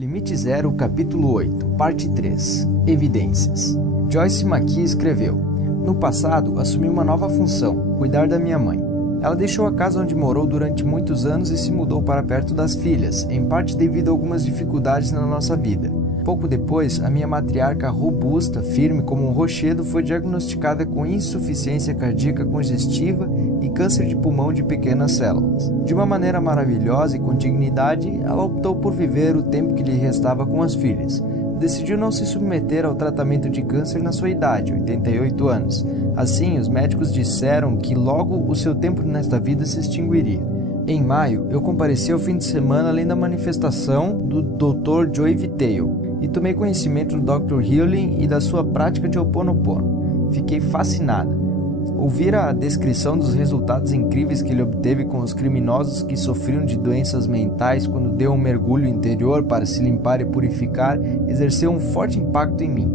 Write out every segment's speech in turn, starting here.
Limite Zero, capítulo 8, parte 3. Evidências. Joyce McKee escreveu: No passado, assumi uma nova função, cuidar da minha mãe. Ela deixou a casa onde morou durante muitos anos e se mudou para perto das filhas, em parte devido a algumas dificuldades na nossa vida. Pouco depois, a minha matriarca robusta, firme como um rochedo, foi diagnosticada com insuficiência cardíaca congestiva e câncer de pulmão de pequenas células. De uma maneira maravilhosa e com dignidade, ela optou por viver o tempo que lhe restava com as filhas. Decidiu não se submeter ao tratamento de câncer na sua idade, 88 anos. Assim, os médicos disseram que logo o seu tempo nesta vida se extinguiria. Em maio, eu compareci ao fim de semana além da manifestação do Dr. Joe Vitale e tomei conhecimento do Dr. Healing e da sua prática de Ho Oponopono. Fiquei fascinada. Ouvir a descrição dos resultados incríveis que ele obteve com os criminosos que sofriam de doenças mentais quando deu um mergulho interior para se limpar e purificar exerceu um forte impacto em mim.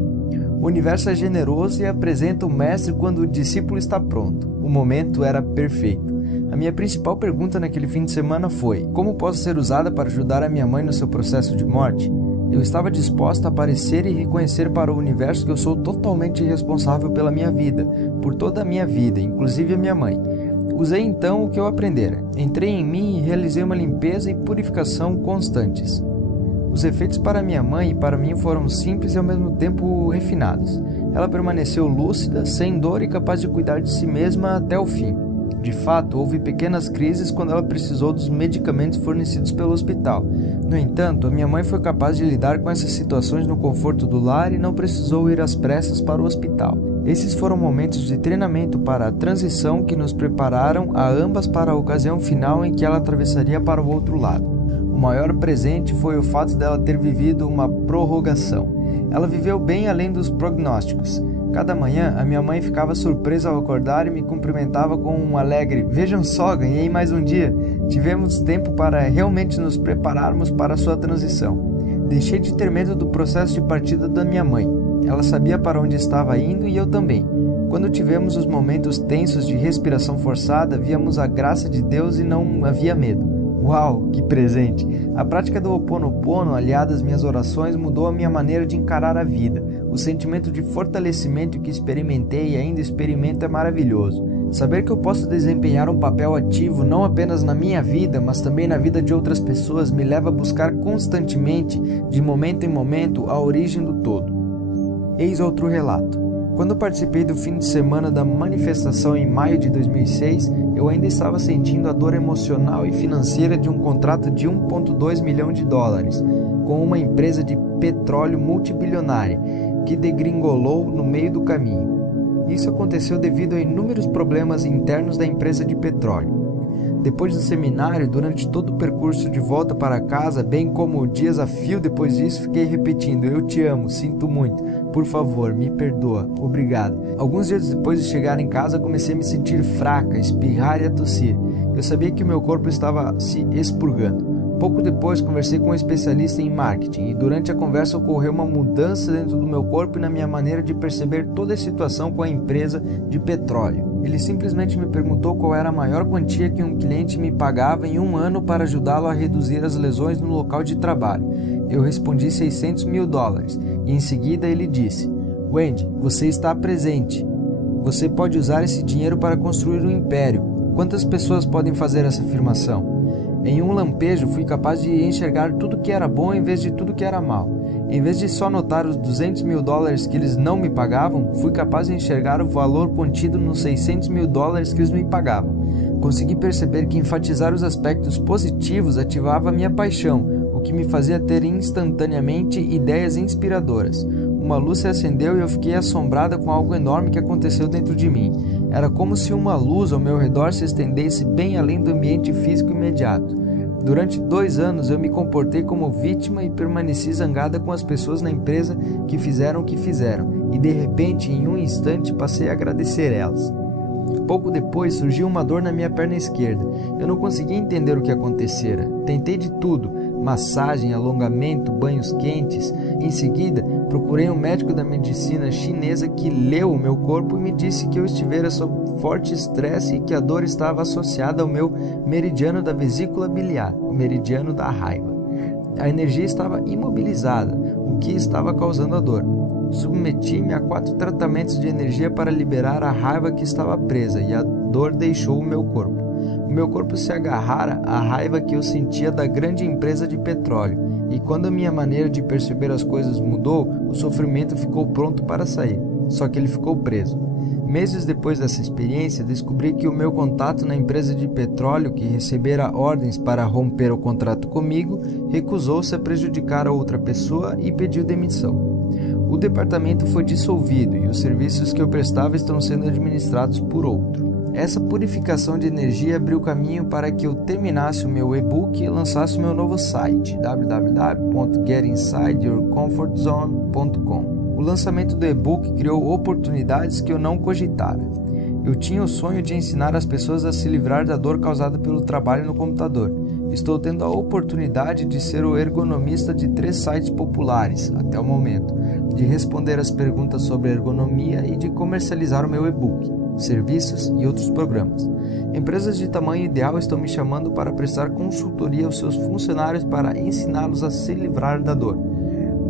O universo é generoso e apresenta o mestre quando o discípulo está pronto. O momento era perfeito. A minha principal pergunta naquele fim de semana foi: como posso ser usada para ajudar a minha mãe no seu processo de morte? Eu estava disposta a aparecer e reconhecer para o universo que eu sou totalmente responsável pela minha vida, por toda a minha vida, inclusive a minha mãe. Usei então o que eu aprendera. Entrei em mim e realizei uma limpeza e purificação constantes. Os efeitos para minha mãe e para mim foram simples e ao mesmo tempo refinados. Ela permaneceu lúcida, sem dor e capaz de cuidar de si mesma até o fim. De fato, houve pequenas crises quando ela precisou dos medicamentos fornecidos pelo hospital. No entanto, a minha mãe foi capaz de lidar com essas situações no conforto do lar e não precisou ir às pressas para o hospital. Esses foram momentos de treinamento para a transição que nos prepararam a ambas para a ocasião final em que ela atravessaria para o outro lado. O maior presente foi o fato dela ter vivido uma prorrogação. Ela viveu bem além dos prognósticos. Cada manhã, a minha mãe ficava surpresa ao acordar e me cumprimentava com um alegre: "Vejam só, ganhei mais um dia. Tivemos tempo para realmente nos prepararmos para a sua transição." Deixei de ter medo do processo de partida da minha mãe. Ela sabia para onde estava indo e eu também. Quando tivemos os momentos tensos de respiração forçada, víamos a graça de Deus e não havia medo. Uau, que presente! A prática do Ho Oponopono, aliada às minhas orações, mudou a minha maneira de encarar a vida. O sentimento de fortalecimento que experimentei e ainda experimento é maravilhoso. Saber que eu posso desempenhar um papel ativo não apenas na minha vida, mas também na vida de outras pessoas me leva a buscar constantemente, de momento em momento, a origem do todo. Eis outro relato. Quando participei do fim de semana da manifestação em maio de 2006, eu ainda estava sentindo a dor emocional e financeira de um contrato de 1,2 milhão de dólares com uma empresa de petróleo multibilionária que degringolou no meio do caminho. Isso aconteceu devido a inúmeros problemas internos da empresa de petróleo. Depois do seminário, durante todo o percurso de volta para casa, bem como dias a fio depois disso, fiquei repetindo: "Eu te amo, sinto muito, por favor, me perdoa, obrigado." Alguns dias depois de chegar em casa, comecei a me sentir fraca, espirrar e a tossir. Eu sabia que o meu corpo estava se expurgando. Pouco depois, conversei com um especialista em marketing e durante a conversa ocorreu uma mudança dentro do meu corpo e na minha maneira de perceber toda a situação com a empresa de petróleo. Ele simplesmente me perguntou qual era a maior quantia que um cliente me pagava em um ano para ajudá-lo a reduzir as lesões no local de trabalho. Eu respondi $600 mil e em seguida ele disse: "Wendy, você está presente. Você pode usar esse dinheiro para construir um império. Quantas pessoas podem fazer essa afirmação?" Em um lampejo, fui capaz de enxergar tudo que era bom em vez de tudo que era mal. Em vez de só notar os $200 mil que eles não me pagavam, fui capaz de enxergar o valor contido nos $600 mil que eles me pagavam. Consegui perceber que enfatizar os aspectos positivos ativava a minha paixão, o que me fazia ter instantaneamente ideias inspiradoras. Uma luz se acendeu e eu fiquei assombrada com algo enorme que aconteceu dentro de mim. Era como se uma luz ao meu redor se estendesse bem além do ambiente físico imediato. Durante 2 anos eu me comportei como vítima e permaneci zangada com as pessoas na empresa que fizeram o que fizeram, e de repente, em um instante, passei a agradecer elas. Pouco depois surgiu uma dor na minha perna esquerda. Eu não conseguia entender o que acontecera. Tentei de tudo: massagem, alongamento, banhos quentes. Em seguida, procurei um médico da medicina chinesa que leu o meu corpo e me disse que eu estivera sob forte estresse e que a dor estava associada ao meu meridiano da vesícula biliar, o meridiano da raiva. A energia estava imobilizada, o que estava causando a dor. Submeti-me a 4 tratamentos de energia para liberar a raiva que estava presa e a dor deixou o meu corpo. O meu corpo se agarrara à raiva que eu sentia da grande empresa de petróleo, e quando a minha maneira de perceber as coisas mudou, o sofrimento ficou pronto para sair, só que ele ficou preso. Meses depois dessa experiência, descobri que o meu contato na empresa de petróleo, que recebera ordens para romper o contrato comigo, recusou-se a prejudicar a outra pessoa e pediu demissão. O departamento foi dissolvido e os serviços que eu prestava estão sendo administrados por outro. Essa purificação de energia abriu caminho para que eu terminasse o meu e-book e lançasse o meu novo site, www.getinsideyourcomfortzone.com. O lançamento do e-book criou oportunidades que eu não cogitara. Eu tinha o sonho de ensinar as pessoas a se livrar da dor causada pelo trabalho no computador. Estou tendo a oportunidade de ser o ergonomista de 3 sites populares, até o momento, de responder as perguntas sobre ergonomia e de comercializar o meu e-book, serviços e outros programas. Empresas de tamanho ideal estão me chamando para prestar consultoria aos seus funcionários para ensiná-los a se livrar da dor.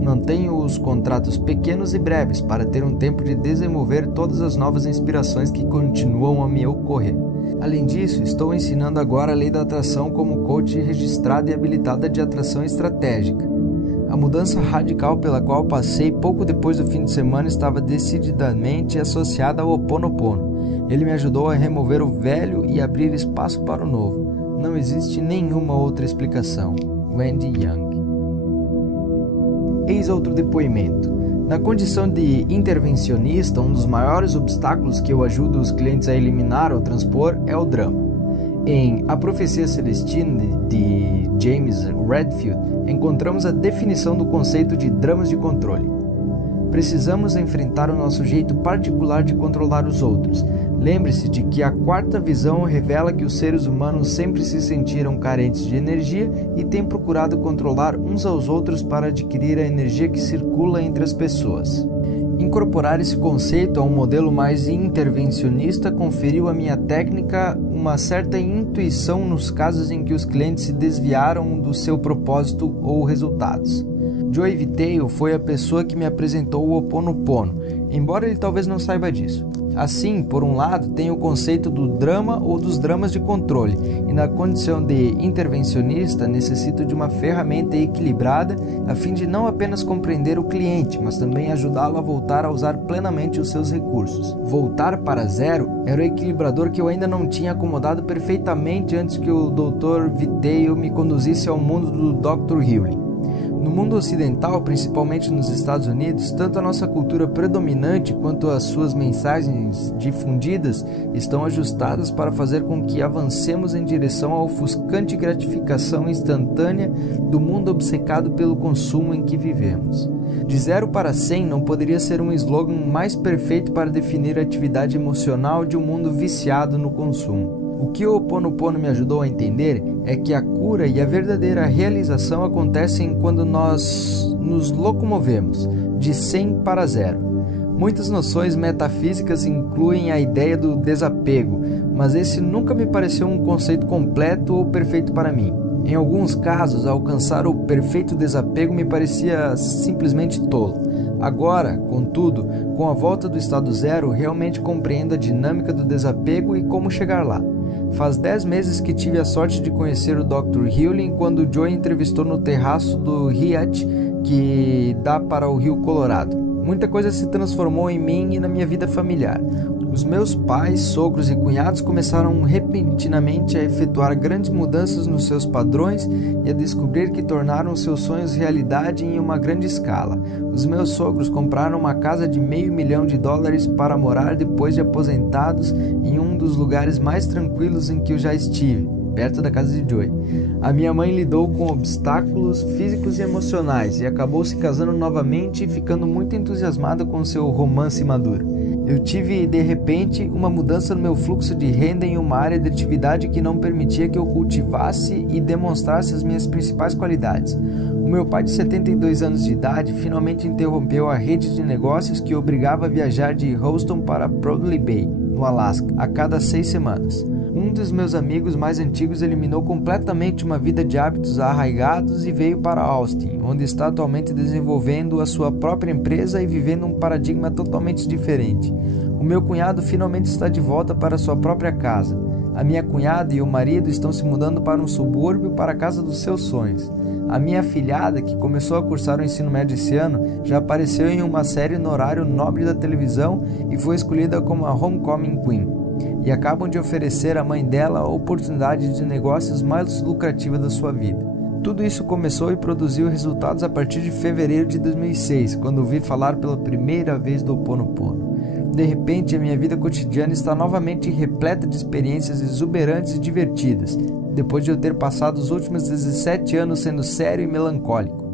Mantenho os contratos pequenos e breves para ter um tempo de desenvolver todas as novas inspirações que continuam a me ocorrer. Além disso, estou ensinando agora a lei da atração como coach registrada e habilitada de atração estratégica. A mudança radical pela qual passei pouco depois do fim de semana estava decididamente associada ao Ho Oponopono. Ele me ajudou a remover o velho e abrir espaço para o novo. Não existe nenhuma outra explicação. Wendy Young. Eis outro depoimento. Na condição de intervencionista, um dos maiores obstáculos que eu ajudo os clientes a eliminar ou transpor é o drama. Em A Profecia Celestina, de James Redfield, encontramos a definição do conceito de dramas de controle. Precisamos enfrentar o nosso jeito particular de controlar os outros. Lembre-se de que a 4ª visão revela que os seres humanos sempre se sentiram carentes de energia e têm procurado controlar uns aos outros para adquirir a energia que circula entre as pessoas. Incorporar esse conceito a um modelo mais intervencionista conferiu à minha técnica uma certa intuição nos casos em que os clientes se desviaram do seu propósito ou resultados. Joe Vitale foi a pessoa que me apresentou o Ho Oponopono, embora ele talvez não saiba disso. Assim, por um lado, tem o conceito do drama ou dos dramas de controle, e na condição de intervencionista necessito de uma ferramenta equilibrada a fim de não apenas compreender o cliente, mas também ajudá-lo a voltar a usar plenamente os seus recursos. Voltar para zero era o equilibrador que eu ainda não tinha acomodado perfeitamente antes que o Dr. Vitale me conduzisse ao mundo do Dr. Healy. No mundo ocidental, principalmente nos Estados Unidos, tanto a nossa cultura predominante quanto as suas mensagens difundidas estão ajustadas para fazer com que avancemos em direção à ofuscante gratificação instantânea do mundo obcecado pelo consumo em que vivemos. De 0 para 100 não poderia ser um slogan mais perfeito para definir a atividade emocional de um mundo viciado no consumo. O que o Ho Oponopono me ajudou a entender é que a cura e a verdadeira realização acontecem quando nós nos locomovemos de 100 para 0. Muitas noções metafísicas incluem a ideia do desapego, mas esse nunca me pareceu um conceito completo ou perfeito para mim. Em alguns casos, alcançar o perfeito desapego me parecia simplesmente tolo. Agora, contudo, com a volta do estado zero, realmente compreendo a dinâmica do desapego e como chegar lá. Faz 10 meses que tive a sorte de conhecer o Dr. Healy quando o Joe entrevistou no terraço do Riacho, que dá para o Rio Colorado. Muita coisa se transformou em mim e na minha vida familiar. Os meus pais, sogros e cunhados começaram repentinamente a efetuar grandes mudanças nos seus padrões e a descobrir que tornaram seus sonhos realidade em uma grande escala. Os meus sogros compraram uma casa de $500 mil para morar depois de aposentados em um dos lugares mais tranquilos em que eu já estive, perto da casa de Joey. A minha mãe lidou com obstáculos físicos e emocionais e acabou se casando novamente e ficando muito entusiasmada com seu romance maduro. Eu tive, de repente, uma mudança no meu fluxo de renda em uma área de atividade que não permitia que eu cultivasse e demonstrasse as minhas principais qualidades. O meu pai, de 72 anos de idade, finalmente interrompeu a rede de negócios que obrigava a viajar de Houston para Proudley Bay, no Alasca, a cada 6 semanas. Um dos meus amigos mais antigos eliminou completamente uma vida de hábitos arraigados e veio para Austin, onde está atualmente desenvolvendo a sua própria empresa e vivendo um paradigma totalmente diferente. O meu cunhado finalmente está de volta para sua própria casa. A minha cunhada e o marido estão se mudando para um subúrbio para a casa dos seus sonhos. A minha afilhada, que começou a cursar o ensino médio esse ano, já apareceu em uma série no horário nobre da televisão e foi escolhida como a Homecoming Queen. E acabam de oferecer à mãe dela a oportunidade de negócios mais lucrativa da sua vida. Tudo isso começou e produziu resultados a partir de fevereiro de 2006, quando ouvi falar pela primeira vez do Ho Oponopono. De repente, a minha vida cotidiana está novamente repleta de experiências exuberantes e divertidas, depois de eu ter passado os últimos 17 anos sendo sério e melancólico.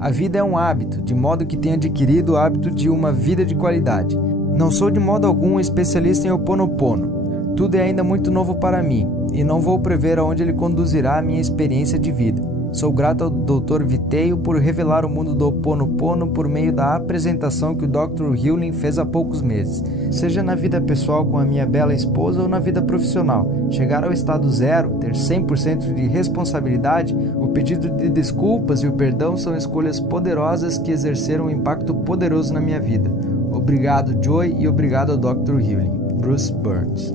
A vida é um hábito, de modo que tenho adquirido o hábito de uma vida de qualidade. Não sou de modo algum um especialista em Ho Oponopono. Tudo é ainda muito novo para mim, e não vou prever aonde ele conduzirá a minha experiência de vida. Sou grato ao Dr. Viteio por revelar o mundo do Ho Oponopono por meio da apresentação que o Dr. Healing fez há poucos meses, seja na vida pessoal com a minha bela esposa ou na vida profissional. Chegar ao estado zero, ter 100% de responsabilidade, o pedido de desculpas e o perdão são escolhas poderosas que exerceram um impacto poderoso na minha vida. Obrigado, Joy, e obrigado ao Dr. Healing. Bruce Burns.